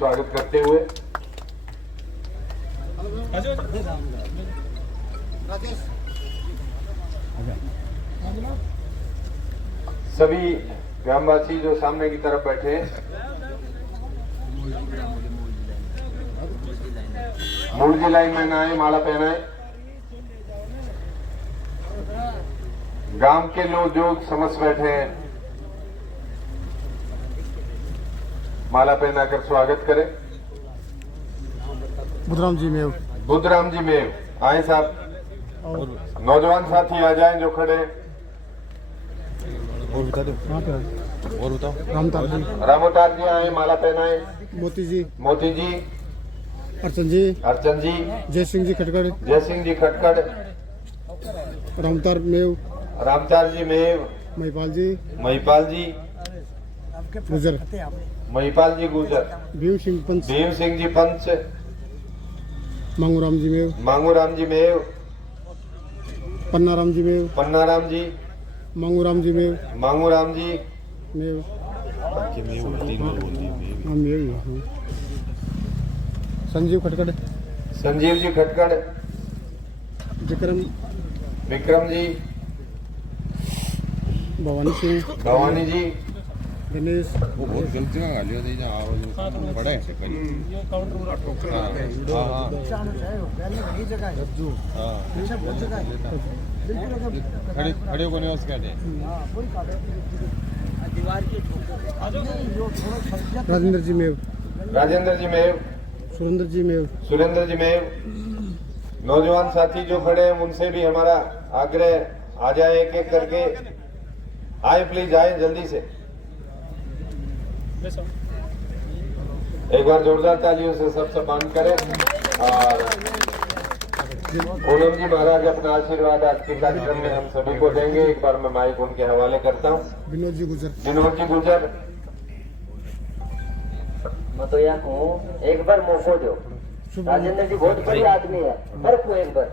स्वागत करते हुए सभी ग्रामवासी जो सामने की तरफ बैठे हैं, मूर्ति लाइन में आए, माला पहनाए। गांव के लोग जो समझ बैठे हैं, माला पहनाकर स्वागत करें। बुद्धराम जी मेव, बुद्धराम जी मेव आए साहब। नौजवान साथी आ जाएं जो खड़े। और बता दो, और बताओ। रामतार जी, रामोतार जी आए, माला पहनाए। मोती जी, मोती जी, अर्चन जी, अर्चन जी, जय सिंह जी खटकड़, जय सिंह जी खटकड़, रामतार मेव, रामचार जी मेव, महिपाल जी, महिपाल जी गुजर, महिपाल जी गुजर, भीम सिंह पंच, भीम सिंह जी पंच, मांगूराम जी मेव, मांगूराम जी मेव, पन्नाराम जी मेव, पन्नाराम जी, मांगूराम जी मेव, मांगूराम जी मेव, हाँ मेव ही, हाँ। संजीव खटकड़, संजीव जी खटकड़, विक्रम, विक्रम जी, भवानी सिंह, भवानी जी, गणेश, वो बहुत गलतियां कर लिया थी जहाँ बड़ा है खड़े खड़े को नहीं उसका राजेंद्र जी मेव, राजेंद्र जी मेव, सुरेंद्र जी मेव, सुरेंद्र जी मेव। नौजवान साथी जो खड़े हैं उनसे भी हमारा आग्रह, आ जाए एक एक करके, आए प्लीज, आए जल्दी से। एक बार जोरदार तालियों से सब सम्मान करें। और पूनम जी महाराज अपना आशीर्वाद आज के कार्यक्रम में हम सभी को देंगे। एक बार मैं माइक उनके हवाले करता हूँ। विनोद जी गुजर, विनोद जी गुजर, मैं तो यहाँ हूँ, एक बार मौका दो। राजेंद्र जी बहुत बड़ी आदमी है, रखो एक बार,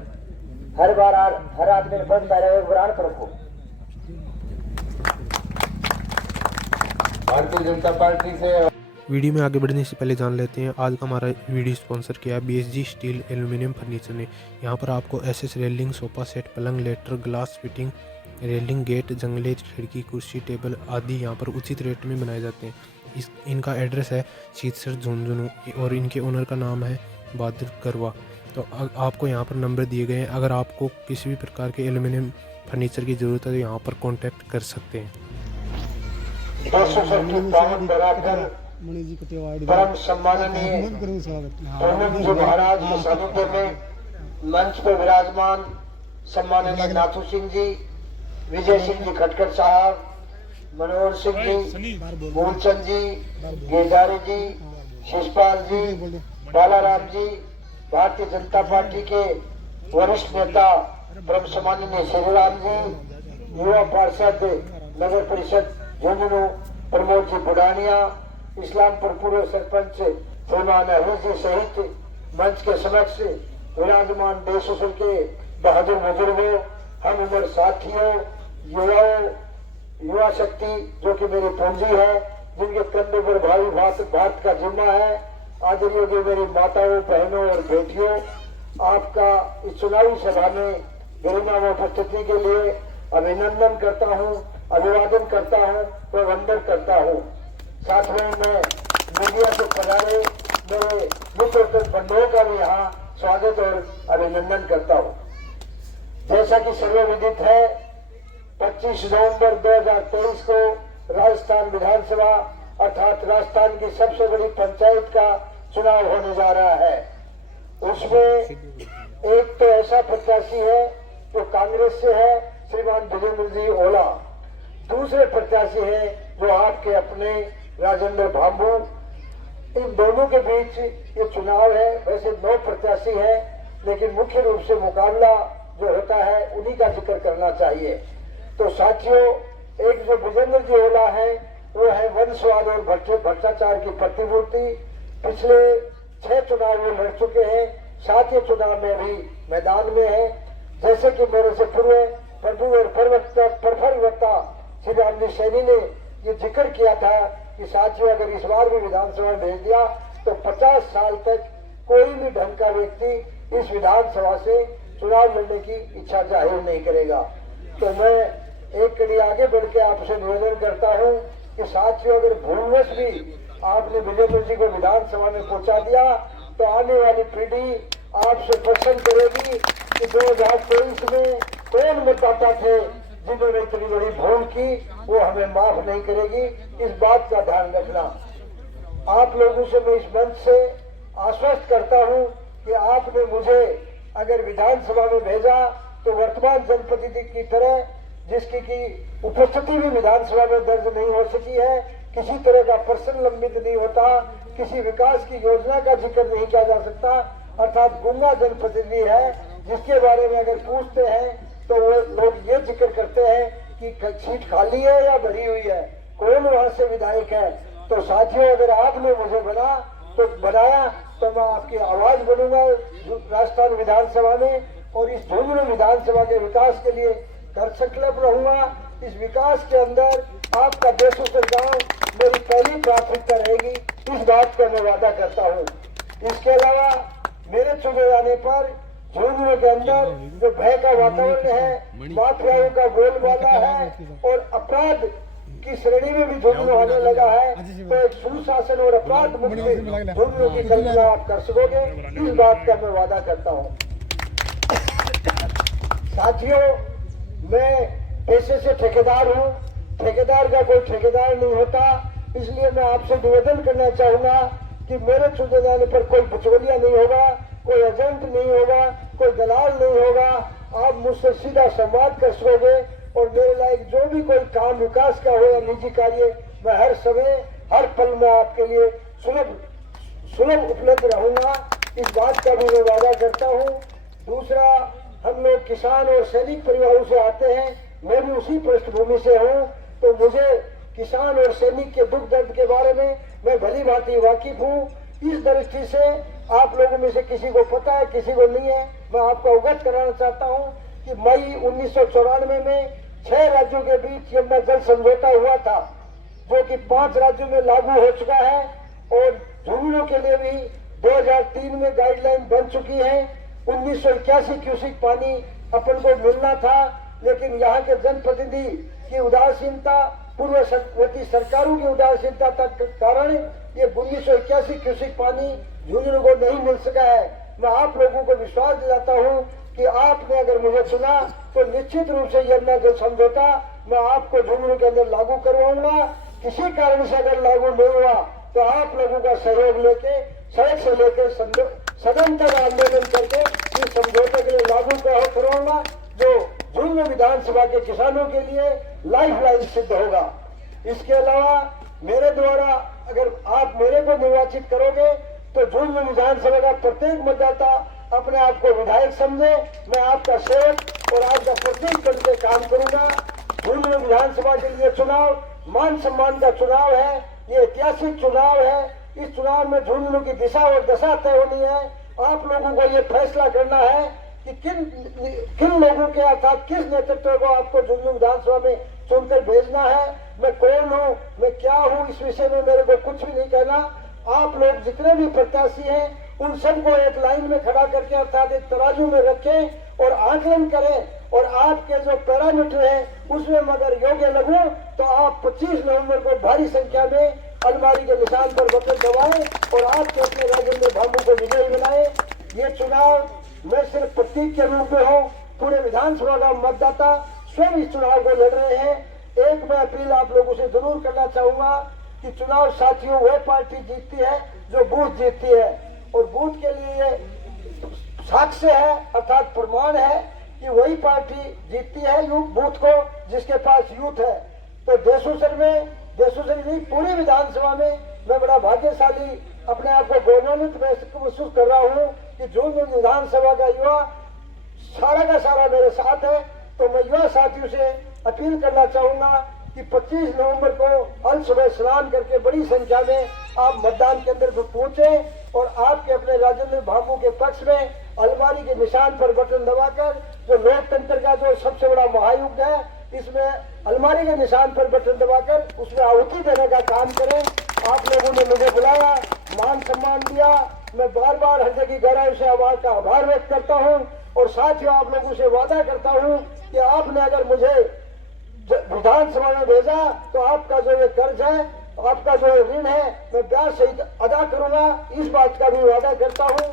हर आदमी ने बनता रहे, एक बार रखो। भारतीय जनता पार्टी से। वीडियो में आगे बढ़ने से पहले जान लेते हैं आज का हमारा वीडियो स्पॉन्सर किया है BSG स्टील एल्यूमिनियम फर्नीचर ने। यहाँ पर आपको एसएस रेलिंग, सोफा सेट, पलंग, लेटर, ग्लास फिटिंग, रेलिंग, गेट, जंगले, खिड़की, कुर्सी, टेबल आदि यहाँ पर उचित रेट में बनाए जाते हैं। इनका एड्रेस है शीतसर झुंझुनू और इनके ओनर का नाम है बहादुर गरवा। तो आपको यहाँ पर नंबर दिए गए हैं, अगर आपको किसी भी प्रकार के एल्यूमिनियम फर्नीचर की ज़रूरत है तो यहाँ पर कॉन्टैक्ट कर सकते हैं। मणि जी कटेवाड़ी, परम सम्माननीय पूनम जी महाराज के सानिध्य में मंच पर विराजमान सम्माननीय नाथू सिंह जी, विजय सिंह जी खटकड़ साहब, मनोहर सिंह जी, मूलचंद जी, गेदारी जी, शिषपाल जी, बालाराम जी, भारतीय जनता पार्टी के वरिष्ठ नेता परम सम्माननीय श्रीराम जी, युवा पार्षद नगर परिषद झुंझुनू प्रमोद जी बुढ़ानिया, इस्लामपुर पूर्व सरपंच सलमान अहमद जी सहित मंच के समक्ष विराजमान देश के बहादुर बुजुर्गों, हम उम्र साथियों, युवाओं, युवा शक्ति जो कि मेरी पूंजी है, जिनके कंधे पर भावी भारत का जिम्मा है, आदरणीय जो मेरी माताओं, बहनों और बेटियों, आपका इस चुनावी सभा में गरिमा व उपस्थिति के लिए अभिनंदन करता हूं, अभिवादन करता हूं व वंदन करता हूं। साथ में मैं मीडिया से पधारे मेरे मित्र बंधुओं का भी यहाँ स्वागत और अभिनंदन करता हूँ। जैसा कि सर्वविदित है, 25 नवंबर 2023 को राजस्थान विधानसभा अर्थात राजस्थान की सबसे बड़ी पंचायत का चुनाव होने जा रहा है। उसमें एक तो ऐसा प्रत्याशी है जो कांग्रेस से है, श्रीमान विजेंद्र जी ओला। दूसरे प्रत्याशी है जो आपके अपने राजेंद्र भांबू। इन दोनों के बीच ये चुनाव है। वैसे 9 प्रत्याशी है, लेकिन मुख्य रूप से मुकाबला जो होता है उन्हीं का जिक्र करना चाहिए। तो साथियों, एक जो विजेंद्र जी ओला है वो है वंशवाद और भ्रष्टाचार की प्रतिमूर्ति। पिछले 6 चुनाव में लड़ चुके हैं, 7वें चुनाव में भी मैदान में है। जैसे कि मेरे से पूर्व प्रभु और प्रफरवक्ता श्री राम जी सैनी ने ये जिक्र किया था कि साथियों, अगर इस बार भी विधानसभा भेज दिया तो 50 साल तक कोई भी ढंग का व्यक्ति इस विधानसभा से चुनाव लड़ने की इच्छा जाहिर नहीं करेगा। तो मैं एक कड़ी आगे बढ़ के आपसे निवेदन करता हूं कि साथियों, अगर भूलवश भी आपने विजयपुर जी को विधानसभा में पहुंचा दिया तो आने वाली पीढ़ी आपसे प्रश्न करेगी कि 2023 में कौन मतदाता थे जिन्होंने इतनी बड़ी भूल की, वो हमें माफ नहीं करेगी। इस बात का ध्यान रखना। आप लोगों से मैं इस मंच से आश्वस्त करता हूं कि आपने मुझे अगर विधानसभा में भेजा तो वर्तमान जनप्रतिनिधि की तरह, जिसकी की उपस्थिति भी विधानसभा में दर्ज नहीं हो सकी है, किसी तरह का प्रश्न लंबित नहीं होता, किसी विकास की योजना का जिक्र नहीं किया जा सकता, अर्थात गूंगा जनप्रतिनिधि है जिसके बारे में अगर पूछते हैं तो वो लोग ये जिक्र करते हैं कि सीट खाली है या भरी हुई है, कौन वहां से विधायक है। तो साथियों, अगर आपने मुझे बनाया तो मैं आपकी आवाज बनूंगा राजस्थान विधानसभा में, और इस झुंझुनू विधानसभा के विकास के लिए कर संकल्प रहूंगा। इस विकास के अंदर आपका देशोत्तर गांव मेरी पहली प्राथमिकता रहेगी, इस बात का मैं वादा करता हूं। इसके अलावा मेरे चुने जाने पर झुंझुनू के अंदर जो भय का वातावरण है, माफियाओं का बोलबाला है और अपराध की श्रेणी में भी झुंझुनू आने लगा है, तो एक सुशासन और अपराध मुक्त झुंझुनू की कल्पना आप कर सकोगे, इस बात का मैं वादा करता हूं। साथियों, मैं पेशे से ठेकेदार हूं, ठेकेदार का कोई ठेकेदार नहीं होता, इसलिए मैं आपसे निवेदन करना चाहूंगा कि मेरे चुने जाने पर कोई बिचौलिया नहीं होगा, कोई एजेंट नहीं होगा, कोई दलाल नहीं होगा। आप मुझसे सीधा संवाद कर सकोगे और मेरे लायक जो भी कोई काम विकास का हो या निजी कार्य, मैं हर समय हर पल में आपके लिए सुलभ उपलब्ध रहूंगा, इस बात का भी मैं वादा करता हूं। दूसरा, हम लोग किसान और सैनिक परिवारों से आते हैं, मैं भी उसी पृष्ठभूमि से हूं, तो मुझे किसान और सैनिक के दुख दर्द के बारे में मैं भली भांति वाकिफ हूं। इस दृष्टि से आप लोगों में से किसी को पता है, किसी को नहीं है, मैं आपको अवगत कराना चाहता हूं कि मई 1994 में 6 राज्यों के बीच यमुना जल समझौता हुआ था, जो कि 5 राज्यों में लागू हो चुका है, और झुंझुनू के लिए भी 2003 में गाइडलाइन बन चुकी है। 1981 क्यूसेक पानी अपन को मिलना था, लेकिन यहाँ के जनप्रतिनिधि की उदासीनता, पूर्ववर्ती सरकारों की उदासीनता के कारण ये 1981 क्यूसेक पानी झुंझुनू को नहीं मिल सका है। मैं आप लोगों को विश्वास दिलाता हूँ कि आपने अगर मुझे चुना तो निश्चित रूप से यमुना जल समझौता मैं आपको झुंझुनू के अंदर लागू करवाऊंगा। किसी कारण से अगर लागू नहीं हुआ तो आप लोगों का सहयोग लेके सड़क से लेकर सदन तक आंदोलन करके इस समझौते के लिए लागू करवाऊंगा, जो झुंझुनू विधानसभा के किसानों के लिए लाइफ लाइन सिद्ध होगा। इसके अलावा मेरे द्वारा अगर आप मेरे को निर्वाचित करोगे तो झुंझुनू विधानसभा का प्रत्येक मतदाता अपने आप को विधायक समझे, मैं आपका सेवक और आपका प्रत्येक बन के काम करूंगा। झुंझुनू विधानसभा के लिए चुनाव मान सम्मान का चुनाव है, ये ऐतिहासिक चुनाव है। इस चुनाव में झुंझुनू की दिशा और दशा तय होनी है। आप लोगों को ये फैसला करना है कि किन लोगों के अर्थात किस नेतृत्व को आपको झुंझुनू विधानसभा में चुनकर भेजना है। मैं कौन हूँ, मैं क्या हूँ, इस विषय में मेरे को कुछ भी नहीं कहना। आप लोग जितने भी प्रत्याशी हैं उन सबको एक लाइन में खड़ा करके अर्थात एक तराजू में रखें और आकलन करें, और आपके जो पैरामीटर है उसमें मगर योग्य लगूं तो आप 25 नवंबर को भारी संख्या में अलमारी के निशान पर बटन दबाएं और आपके अपने राजेंद्र भामू को विजयी बनाएं। ये चुनाव मैं सिर्फ प्रतीक के रूप में हूँ, पूरे विधानसभा का मतदाता स्वयं इस चुनाव को लड़ रहे हैं। एक मैं अपील आप लोगों से जरूर करना चाहूंगा कि चुनाव साथियों वह पार्टी जीतती है जो बूथ जीतती है, और बूथ के लिए साक्ष्य है अर्थात प्रमाण है कि वही पार्टी जीतती है बूथ को जिसके पास यूथ है। तो देशोत्तर नहीं पूरी विधानसभा में मैं बड़ा भाग्यशाली अपने आप को गौरवान्वित महसूस कर रहा हूँ कि झुंझुनू विधानसभा का युवा सारा का सारा मेरे साथ है। तो मैं युवा साथियों से अपील करना चाहूंगा कि 25 नवंबर को अल सुबह स्नान करके बड़ी संख्या में आप मतदान केंद्र पर पहुंचे और आपके अपने राजेंद्र भामू के पक्ष में अलमारी के निशान पर बटन दबाकर जो लोकतंत्र का जो सबसे बड़ा महायुद्ध है, इसमें अलमारी के निशान पर बटन दबाकर उसमें आहुति देने का काम करें। आप लोगों ने मुझे बुलाया, मान सम्मान दिया। मैं बार बार हृदय की गहराई से का आभार व्यक्त करता हूं और साथियों आप लोगों से वादा करता हूं कि आपने अगर मुझे विधानसभा में भेजा तो आपका जो ये कर्ज है, आपका जो ऋण है, मैं प्यार सहित अदा करूंगा। इस बात का भी वादा करता हूं।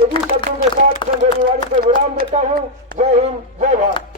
इन्हीं शब्दों के साथ मैं मेरी वाणी को विराम देता हूं। जय हिंद, जय भारत।